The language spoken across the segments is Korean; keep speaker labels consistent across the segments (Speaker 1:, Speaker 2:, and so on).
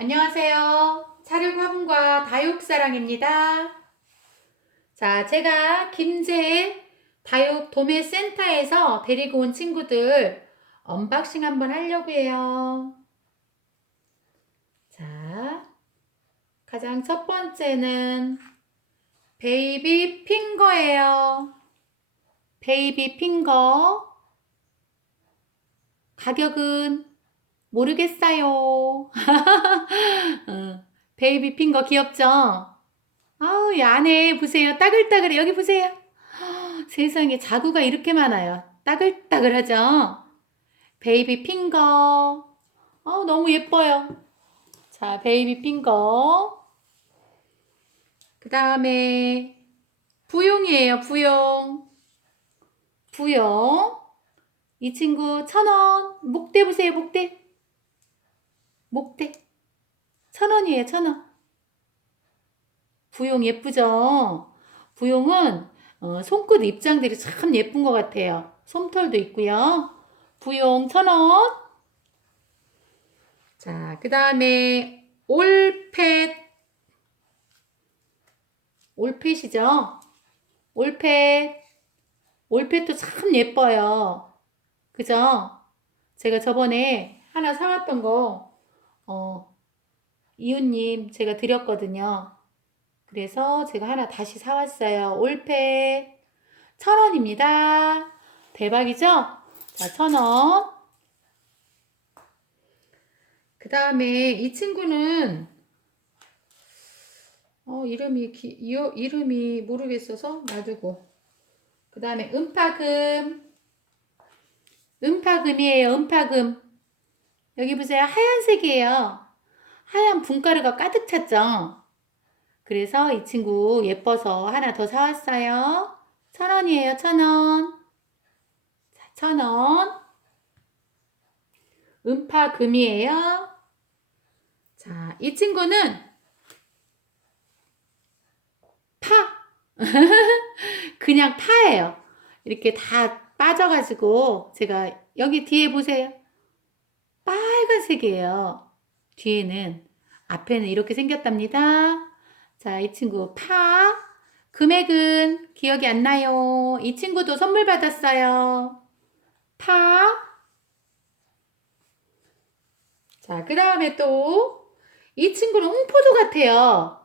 Speaker 1: 안녕하세요. 차력화분과 다육사랑입니다. 자, 제가 김제 다육 도매 센터에서 데리고 온 친구들 언박싱 한번 하려고 해요. 자, 가장 첫 번째는 베이비 핑거예요. 베이비 핑거. 가격은 모르겠어요. 어, 베이비 핑거 귀엽죠? 아우, 이 안에 보세요. 따글따글해. 여기 보세요. 헉, 세상에 자구가 이렇게 많아요. 따글따글하죠? 베이비 핑거. 아우, 너무 예뻐요. 자, 베이비 핑거. 그 다음에 부용이에요. 부용. 부용. 이 친구 천 원. 목대 보세요. 목대. 목대. 천 원이에요, 천 원. 부용 예쁘죠? 부용은 어, 손끝 입장들이 참 예쁜 것 같아요. 솜털도 있고요. 부용 천 원. 자, 그 다음에 올펫. 올펫이죠? 올펫. 올펫도 참 예뻐요. 그죠? 제가 저번에 하나 사왔던 거, 어, 이웃님 제가 드렸거든요. 그래서 제가 하나 다시 사왔어요. 올패 천 원입니다. 대박이죠? 자, 천 원. 그 다음에 이 친구는 어, 이름이 기, 이, 이름이 모르겠어서 놔두고 그 다음에 음파금 음파금이에요. 음파금 여기 보세요. 하얀색이에요. 하얀 분가루가 가득 찼죠? 그래서 이 친구 예뻐서 하나 더 사왔어요. 천 원이에요, 천 원. 자, 천 원. 음파 금이에요. 자, 이 친구는 파. 그냥 파예요. 이렇게 다 빠져가지고 제가 여기 뒤에 보세요. 빨간색이에요. 뒤에는 앞에는 이렇게 생겼답니다. 자, 이 친구 파 금액은 기억이 안 나요. 이 친구도 선물 받았어요. 파. 자, 그 다음에 또 이 친구는 홍포도 같아요.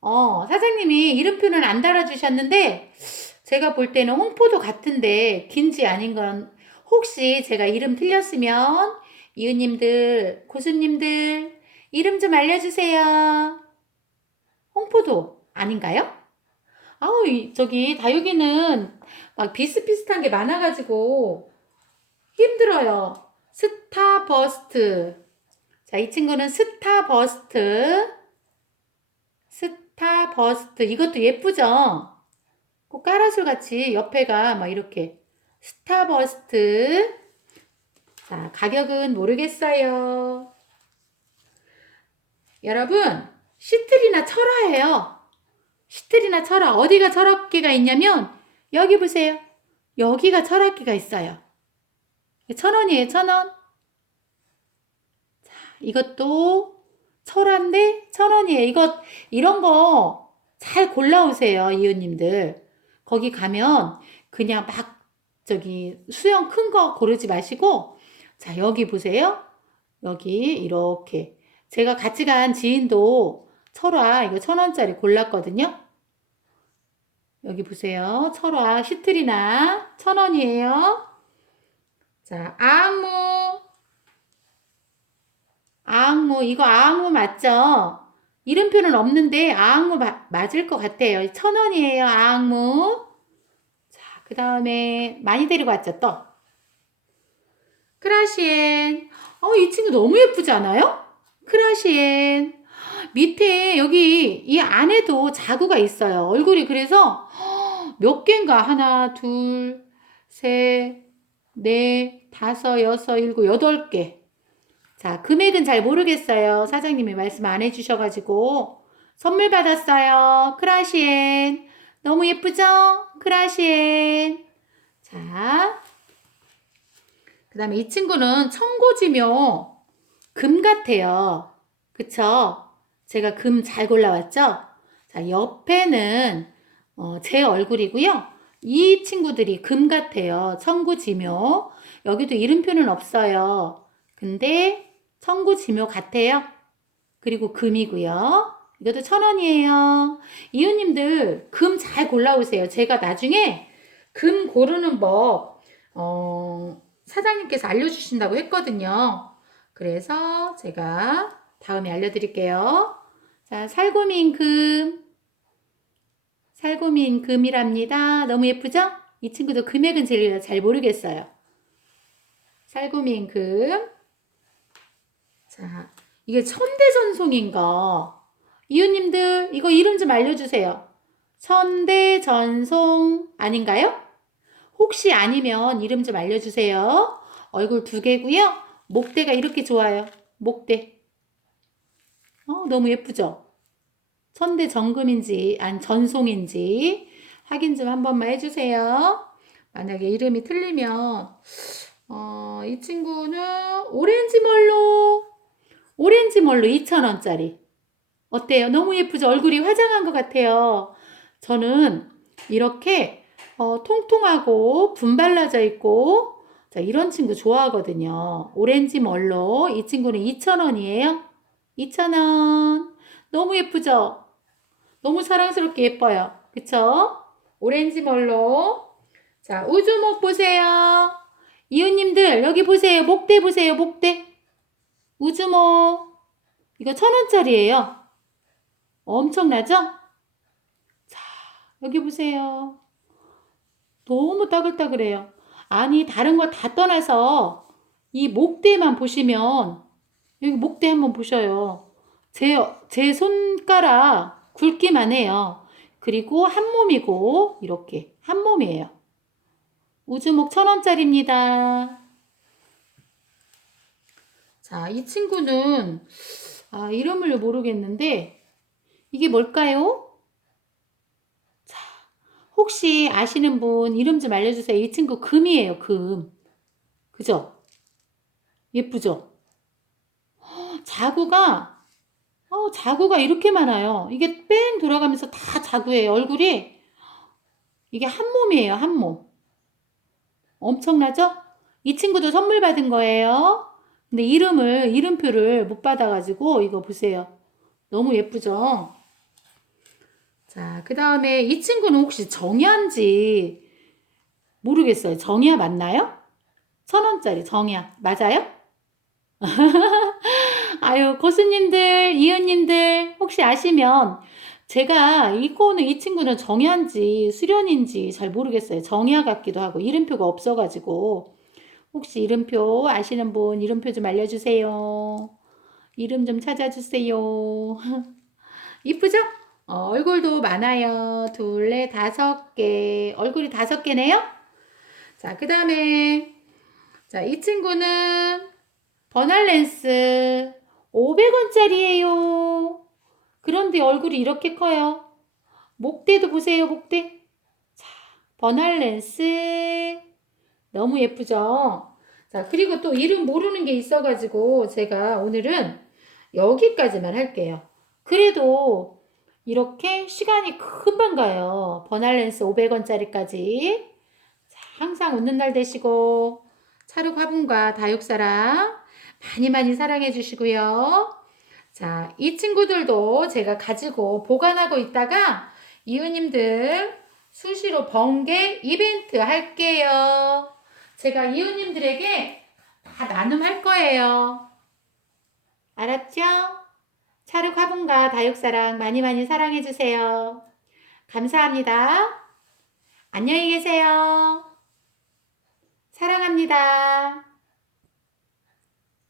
Speaker 1: 어, 사장님이 이름표는 안 달아주셨는데 제가 볼 때는 홍포도 같은데 긴지 아닌 건 혹시 제가 이름 틀렸으면 이웃님들, 고수님들 이름 좀 알려주세요. 홍포도 아닌가요? 아우, 이- 저기 다육이는 막 비슷비슷한 게 많아가지고 힘들어요. 스타버스트. 자, 이 친구는 스타버스트. 스타버스트. 이것도 예쁘죠? 꽃가라술 같이 옆에가 막 이렇게 스타버스트. 자, 가격은 모르겠어요. 여러분, 시트리나 철화예요. 시트리나 철화. 어디가 철학기가 있냐면, 여기 보세요. 여기가 철학기가 있어요. 천 원이에요, 천 원. 자, 이것도 철화인데 천 원이에요. 이것, 이런 거 잘 골라오세요, 이웃님들. 거기 가면 그냥 막 저기 수영 큰 거 고르지 마시고, 자, 여기 보세요. 여기 이렇게. 제가 같이 간 지인도 철화 이거 천 원짜리 골랐거든요. 여기 보세요. 철화 시트리나 천 원이에요. 자, 아무. 아무 이거 아무 맞죠? 이름표는 없는데 아무 맞을 것 같아요. 천 원이에요. 아무. 자, 그 다음에 많이 데리고 왔죠 또. 크라시엔. 어, 이 친구 너무 예쁘지 않아요? 크라시엔. 밑에 여기 이 안에도 자구가 있어요. 얼굴이 그래서 몇 개인가? 하나, 둘, 셋, 넷, 다섯, 여섯, 일곱, 여덟 개. 자, 금액은 잘 모르겠어요. 사장님이 말씀 안 해주셔가지고. 선물 받았어요. 크라시엔. 너무 예쁘죠? 크라시엔. 자. 그 다음에 이 친구는 청고지묘 금 같아요. 그쵸? 제가 금 잘 골라왔죠? 자, 옆에는 어, 제 얼굴이고요. 이 친구들이 금 같아요. 청구지묘. 여기도 이름표는 없어요. 근데 청구지묘 같아요. 그리고 금이고요. 이것도 천 원이에요. 이웃님들 금 잘 골라오세요. 제가 나중에 금 고르는 법 어, 사장님께서 알려주신다고 했거든요. 그래서 제가 다음에 알려드릴게요. 자, 살구민 금. 살구민 금이랍니다. 너무 예쁘죠? 이 친구도 금액은 제일 잘 모르겠어요. 살구민 금. 자, 이게 천대전송인가? 이웃님들, 이거 이름 좀 알려주세요. 천대전송 아닌가요? 혹시 아니면 이름 좀 알려주세요. 얼굴 두 개고요. 목대가 이렇게 좋아요. 목대. 어, 너무 예쁘죠? 천대 정금인지, 아니 전송인지 확인 좀 한 번만 해주세요. 만약에 이름이 틀리면, 어, 이 친구는 오렌지 멀로, 오렌지 멀로 2,000원짜리. 어때요? 너무 예쁘죠? 얼굴이 화장한 것 같아요. 저는 이렇게 어, 통통하고 분발라져 있고 자, 이런 친구 좋아하거든요. 오렌지 멀로 이 친구는 2,000원이에요. 2,000원. 너무 예쁘죠? 너무 사랑스럽게 예뻐요. 그쵸? 오렌지 멀로. 자, 우주목 보세요. 이웃님들 여기 보세요. 목대 보세요. 목대. 우주목. 이거 천 원짜리예요. 엄청나죠? 자, 여기 보세요. 너무 따글따글해요. 아니, 다른 거 다 떠나서 이 목대만 보시면 여기 목대 한번 보셔요. 제, 제 손가락 굵기만 해요. 그리고 한 몸이고 이렇게 한 몸이에요. 우주목 천 원짜리입니다. 자, 이 친구는 아, 이름을 모르겠는데 이게 뭘까요? 자, 혹시 아시는 분 이름 좀 알려주세요. 이 친구 금이에요, 금. 그죠? 예쁘죠? 허, 자구가, 어, 자구가 이렇게 많아요. 이게 뺑 돌아가면서 다 자구예요. 얼굴이. 이게 한 몸이에요, 한 몸. 엄청나죠? 이 친구도 선물 받은 거예요. 근데 이름을, 이름표를 못 받아가지고 이거 보세요. 너무 예쁘죠? 자, 그 다음에 이 친구는 혹시 정야인지 모르겠어요. 정야 맞나요? 천 원짜리 정야 맞아요? 아유, 고수님들, 이은님들 혹시 아시면 제가 이 코는 이 친구는 정야인지 수련인지 잘 모르겠어요. 정야 같기도 하고 이름표가 없어가지고 혹시 이름표 아시는 분 이름표 좀 알려주세요. 이름 좀 찾아주세요. 이쁘죠? 어, 얼굴도 많아요. 둘, 넷, 다섯 개. 얼굴이 다섯 개네요? 자, 그 다음에, 자, 이 친구는 버날 렌스 500원짜리예요. 그런데 얼굴이 이렇게 커요. 목대도 보세요, 목대. 자, 버날 렌스. 너무 예쁘죠? 자, 그리고 또 이름 모르는 게 있어가지고 제가 오늘은 여기까지만 할게요. 그래도 이렇게 시간이 금방 가요. 버날렌스 500원짜리까지. 자, 항상 웃는 날 되시고 차룩 화분과 다육사랑 많이 많이 사랑해 주시고요. 자, 이 친구들도 제가 가지고 보관하고 있다가 이웃님들 수시로 번개 이벤트 할게요. 제가 이웃님들에게 다 나눔할 거예요. 알았죠? 차룩 화분과 다육사랑 많이 많이 사랑해 주세요. 감사합니다. 안녕히 계세요. 사랑합니다.